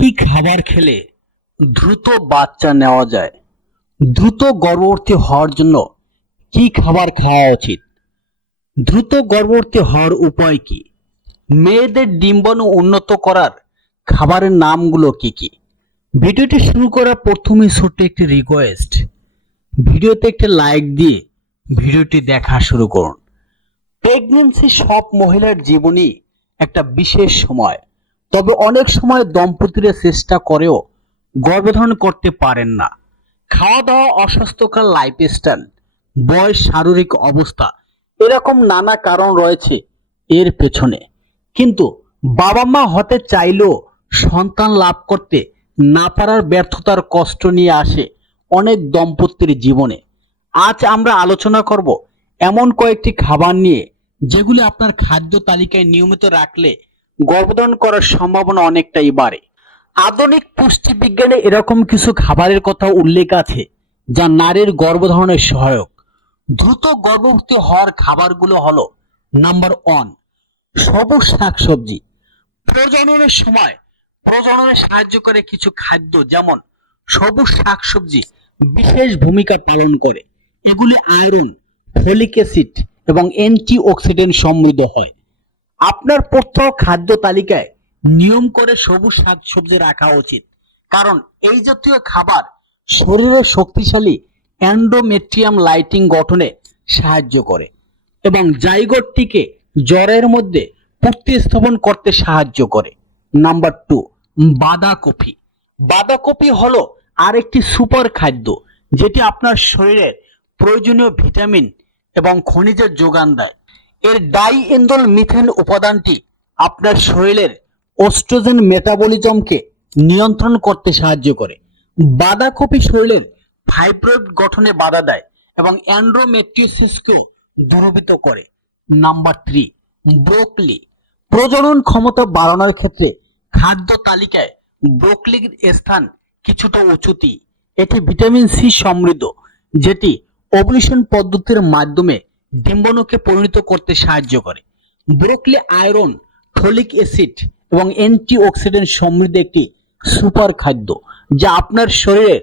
কি খাবার খেলে দ্রুত বাচ্চা নেওয়া যায়। দ্রুত গর্ভবতী হওয়ার জন্য কি খাবার খাওয়া উচিত? দ্রুত গর্ভবতী হওয়ার উপায় কি? মেয়েদের ডিম্বাণু উন্নত করার খাবারের নামগুলো কি কি? ভিডিওটি শুরু করার প্রথমেই ছোট্ট একটি রিকোয়েস্ট ভিডিওতে একটি লাইক দিয়ে ভিডিওটি দেখা শুরু করুন। প্রেগনেন্সি সব মহিলার জীবনই একটা বিশেষ সময়। তবে অনেক সময় দম্পতিরা চেষ্টা করেও গর্ভধারণ করতে পারেন না। খাওয়া দাওয়া অস্বাস্থ্যকর লাইফস্টাইল বয়স, শারীরিক অবস্থা, এরকম নানা কারণ রয়েছে এর পেছনে। কিন্তু বাবা মা হতে চাইলেও সন্তান লাভ করতে না পারার ব্যর্থতার কষ্ট নিয়ে আসে অনেক দম্পতির জীবনে। আজ আমরা আলোচনা করব এমন কয়েকটি খাবার নিয়ে, যেগুলি আপনার খাদ্য তালিকায় নিয়মিত রাখলে গর্ভধারণ করার সম্ভাবনা অনেকটাই বাড়ে। আধুনিক পুষ্টি বিজ্ঞানে এরকম কিছু খাবারের কথা উল্লেখ আছে, যা নারীর গর্ভধারণের সহায়ক। দ্রুত গর্ভবতী হওয়ার খাবারগুলো হলো নাম্বার ওয়ান সবুজ শাকসবজি। প্রজননের সময়, প্রজননে সাহায্য করে কিছু খাদ্য, যেমন সবুজ শাকসবজি, বিশেষ ভূমিকা পালন করে। এগুলি আয়রন, ফলিক অ্যাসিড এবং অ্যান্টি অক্সিডেন্ট সমৃদ্ধ হয়। আপনার প্রত্যহ খাদ্য তালিকায় নিয়ম করে সবুজ শাকসবজি রাখা উচিত। কারণ এই জাতীয় খাবার শরীরের শক্তিশালী অ্যান্ডোমেট্রিয়াম লাইটিং গঠনে সাহায্য করে এবং জাইগোটটিকে জ্বরের মধ্যে প্রতিস্থাপন করতে সাহায্য করে। নাম্বার টু, বাঁধাকপি। বাঁধাকপি হলো আরেকটি সুপার খাদ্য যেটি আপনার শরীরের প্রয়োজনীয় ভিটামিন এবং খনিজের যোগান দেয়। এর ডাই এন্ডল মিথেন উপাদানটি আপনার শরীরের অস্ট্রোজেন মেটাবলিজমকে নিয়ন্ত্রণ করতে সাহায্য করে। বাঁধাকপি শরীরের ফাইব্রয়েড গঠনে বাধা দেয় এবং অ্যান্ড্রোমেট্রিওসিসকেও দূরীভূত করে। Number three, broccoli. প্রজনন ক্ষমতা বাড়ানোর ক্ষেত্রে খাদ্য তালিকায় ব্রোকলির স্থান কিছুটা উঁচুতি। এটি ভিটামিন সি সমৃদ্ধ, যেটি ওভুলেশন পদ্ধতির মাধ্যমে ডিম্বাণুকে পরিণত করতে সাহায্য করে। ব্রোকলি আয়রন ফলিক অ্যাসিড এবং অ্যান্টি অক্সিডেন্ট সমৃদ্ধ একটি সুপার খাদ্য যা আপনার শরীরে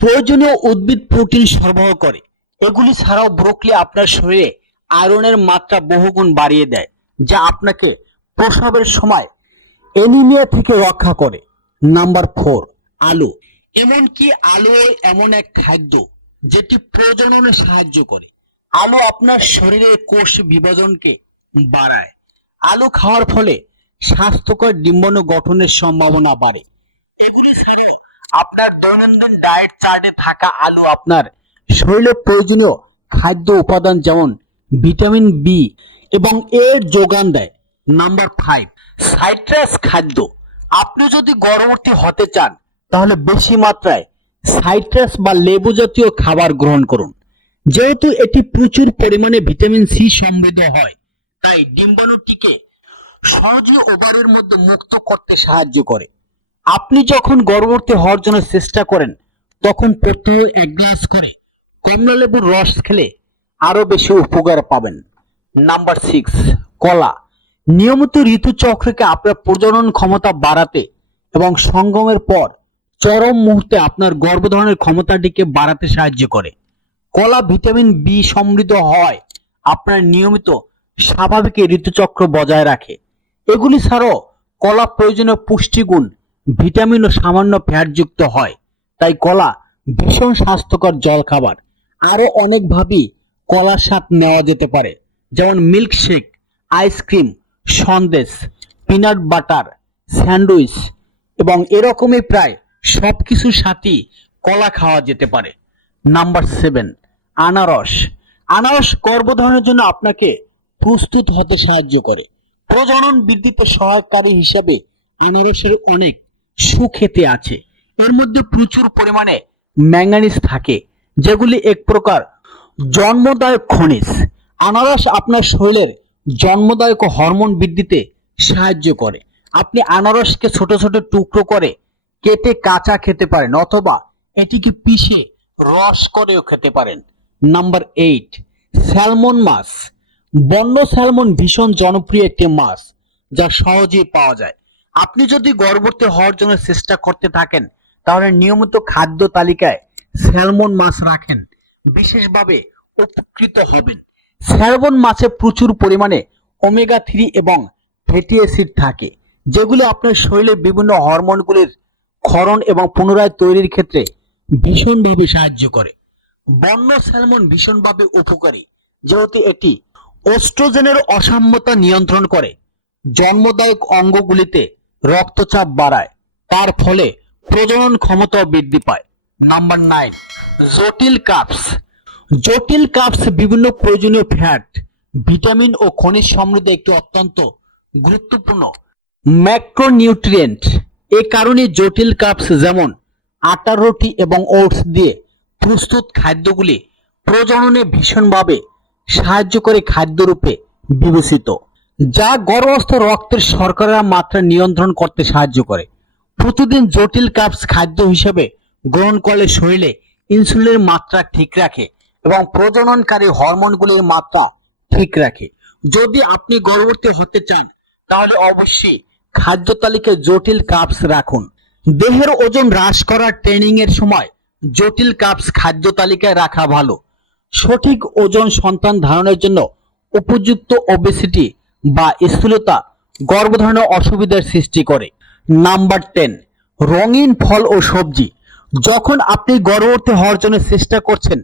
প্রয়োজনীয় উদ্ভিদ প্রোটিন সরবরাহ করে। এগুলি ছাড়াও ব্রোকলি আপনার শরীরে আয়রনের মাত্রা বহুগুণ বাড়িয়ে দেয়, যা আপনাকে প্রসবের সময় এনিমিয়া থেকে রক্ষা করে। নাম্বার ফোর, আলু। এমনকি আলু এমন এক খাদ্য যেটি প্রজননে সাহায্য করে। আলু আপনার শরীরের কোষ বিভাজনকে বাড়ায়। আলু খাওয়ার ফলে স্বাস্থ্যকর ডিম্বাণু গঠনের সম্ভাবনা বাড়ে। এগুলি আপনার দৈনন্দিন ডায়েট চার্টে থাকা আলু আপনার শরীরে প্রয়োজনীয় খাদ্য উপাদান যেমন ভিটামিন বি এবং এর যোগান দেয়। নাম্বার ফাইভ সাইট্রাস খাদ্য। আপনি যদি গর্ভবতী হতে চান, তাহলে বেশি মাত্রায় সাইট্রাস বা লেবু জাতীয় খাবার গ্রহণ করুন। যেহেতু এটি প্রচুর পরিমাণে ভিটামিন সি সমৃদ্ধ হয়, তাই ডিম্বাণুটিকে সহজে ওভারের মধ্যে মুক্ত করতে সাহায্য করে। আপনি যখন গর্ভবতী হওয়ার জন্য চেষ্টা করেন, তখন প্রত্যহ এক গ্লাস করে কমলা লেবুর রস খেলে আরও বেশি উপকার পাবেন। নাম্বার সিক্স, কলা। নিয়মিত ঋতুচক্রকে আপনার প্রজনন ক্ষমতা বাড়াতে এবং সঙ্গমের পর চরম মুহূর্তে আপনার গর্ভধারণের ক্ষমতাটিকে বাড়াতে সাহায্য করে। কলা ভিটামিন বি সমৃদ্ধ হয়, আপনার নিয়মিত স্বাভাবিক ঋতুচক্র বজায় রাখে। এগুলি ছাড়াও কলা প্রয়োজনীয় পুষ্টিগুণ, ভিটামিন ও সামান্য ফ্যাটযুক্ত হয়। তাই কলা ভীষণ স্বাস্থ্যকর জলখাবার। আরও অনেকভাবেই কলার স্বাদ নেওয়া যেতে পারে। যেমন milkshake ice cream sandesh peanut butter sandwich এবং এরকমই প্রায় সব কিছুর সাথেই কলা খাওয়া যেতে পারে। নাম্বার সেভেন আনারস। আনারস গর্ভধারণের জন্য আপনাকে প্রস্তুত হতে সাহায্য করে। প্রজনন বৃদ্ধিতে সহায়কারী হিসাবে আনারসের অনেক সুখেতে আছে। এর মধ্যে প্রচুর পরিমাণে ম্যাঙ্গানিজ থাকে, যেগুলি এক প্রকার জন্মদায়ক খনিজ। আনারস আপনার শরীরের জন্মদায়ক হরমোন বৃদ্ধিতে সাহায্য করে। আপনি আনারসকে ছোট ছোট টুকরো করে কেটে কাঁচা খেতে পারেন, অথবা এটিকে পিষে রস করেও খেতে পারেন। নাম্বার এইট স্যালমন মাছ। বন্য স্যালমন ভীষণ জনপ্রিয় একটি মাছ, যা সহজেই পাওয়া যায়। আপনি যদি গর্ভবতী হওয়ার জন্য চেষ্টা করতে থাকেন, তাহলে নিয়মিত খাদ্য তালিকায় স্যালমন মাছ রাখেন। বিশেষভাবে উপকৃত হবেন। স্যালমন মাছে প্রচুর পরিমাণে ওমেগা থ্রি এবং ফ্যাটি অ্যাসিড থাকে, যেগুলো আপনার শরীরে বিভিন্ন হরমোনগুলির ক্ষরণ এবং পুনরায় তৈরির ক্ষেত্রে ভীষণভাবে সাহায্য করে। বন্য স্যালমন ভীষণভাবে উপকারী। যেহেতু এটি ওস্ট্রোজেনের অসাম্যতা নিয়ন্ত্রণ করে, জন্মদায়ক অঙ্গগুলিতে রক্তচাপ বাড়ায়, তার ফলে প্রজনন ক্ষমতা বৃদ্ধি পায়। নাম্বার নাইন, জটিল কাপস জটিল কাপস বিভিন্ন প্রয়োজনীয় ফ্যাট, ভিটামিন ও খনিজ সমৃদ্ধ একটি অত্যন্ত গুরুত্বপূর্ণ ম্যাক্রোনিউট্রিয়েন্ট। এ কারণে জটিল কাপস যেমন আটার রুটি এবং ওটস দিয়ে প্রস্তুত খাদ্যগুলি প্রজননে ভীষণভাবে সাহায্য করে খাদ্যরূপে বিবেচিত, যা গর্ভস্থ রক্তের শর্করার মাত্রা নিয়ন্ত্রণ করতে সাহায্য করে। প্রতিদিন জটিল কাপস খাদ্য হিসেবে গ্রহণ করলে শরীরে ইনসুলিনের মাত্রা ঠিক রাখে এবং প্রজননকারী হরমোনগুলির মাত্রা ঠিক রাখে। যদি আপনি গর্ভবতী হতে চান, তাহলে অবশ্যই খাদ্য তালিকায় জটিল কাপস রাখুন। দেহের ওজন হ্রাস করার ট্রেনিং এর সময় জটিল কাপস খাদ্য তালিকায় রাখা ভালো। সঠিক ওজন সন্তান ধারণের জন্য উপযুক্ত ওবেসিটি বা স্থূলতা গর্ভধারণের অসুবিধার সৃষ্টি করে। নাম্বার টেন রঙিন ফল ও সবজি। যখন আপনি গর্ভবতী হওয়ার জন্য চেষ্টা করছেন,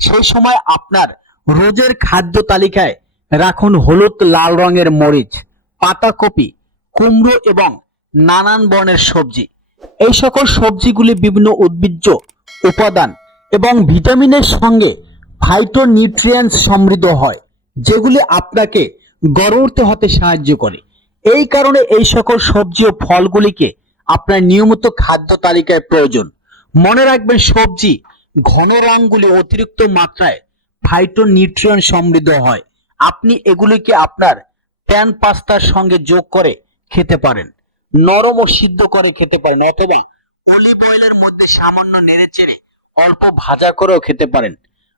সেই সময় আপনার রোজের খাদ্য তালিকায় রাখুন হলুদ, লাল রঙের মরিচ, পাতাকপি, কুমড়ো এবং নানান বর্ণের সবজি। এই সকল সবজিগুলি বিভিন্ন উদ্ভিজ্জ উপাদান এবং ভিটামিনের সঙ্গে ফাইটোনিউট্রিয়েন্টস সমৃদ্ধ হয়, যেগুলি আপনাকে গর্ভবতী হতে সাহায্য করে। এই কারণে এই সকল সবজি ও ফলগুলিকে আপনার নিয়মিত খাদ্য তালিকায় প্রয়োজন। মনে রাখবেন, সবজি ঘন রঙগুলি অতিরিক্ত মাত্রায় ফাইটোনিউট্রিয়েন্ট সমৃদ্ধ হয়। আপনি এগুলিকে আপনার প্যান পাস্তার সঙ্গে যোগ করে খেতে পারেন, নরম ও সিদ্ধ করে খেতে পারেন অথবা অলিভ অয়েলের মধ্যে সামান্য নেড়েচেড়ে অল্প ভাজা করেও খেতে পারেন।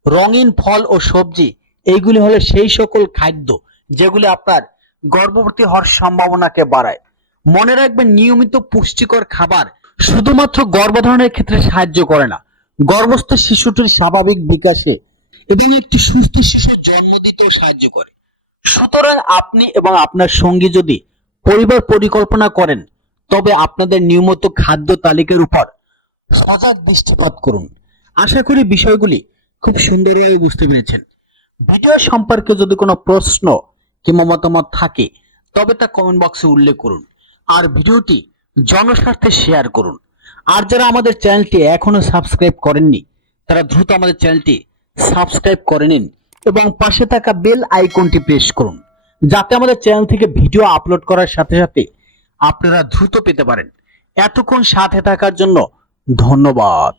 রঙিন ফল ও সবজি, এইগুলি হলো সেই সকল খাদ্য যেগুলি আপনার গর্ভবতী হওয়ার সম্ভাবনাকে বাড়ায়। মনে রাখবেন, নিয়মিত পুষ্টিকর খাবার শুধুমাত্র গর্ভধারণের ক্ষেত্রে সাহায্য করে না, গর্ভস্থ শিশুটির স্বাভাবিক বিকাশে এবং একটি সুস্থ শিশুর জন্ম দিতেও সাহায্য করে। সুতরাং আপনি এবং আপনার সঙ্গী যদি পরিবার পরিকল্পনা করেন তবে আপনাদের নিয়মিত খাদ্য তালিকার উপর সজাগ দৃষ্টিপাত করুন। আশা করি বিষয়গুলি খুব সুন্দরভাবে বুঝতে পেরেছেন। ভিডিও সম্পর্কে যদি কোনো প্রশ্ন কিংবা মতামত থাকে, তবে তা কমেন্ট বক্সে উল্লেখ করুন। আর ভিডিওটি জনস্বার্থে শেয়ার করুন। আর যারা আমাদের চ্যানেলটি এখনও সাবস্ক্রাইব করেননি, তারা দ্রুত আমাদের চ্যানেলটি সাবস্ক্রাইব করে নিন এবং পাশে থাকা বেল আইকনটি প্রেস করুন। যাতে আমাদের চ্যানেল থেকে ভিডিও আপলোড করার সাথে সাথে আপনারা দ্রুত পেতে পারেন এতক্ষণ সাথে থাকার জন্য ধন্যবাদ.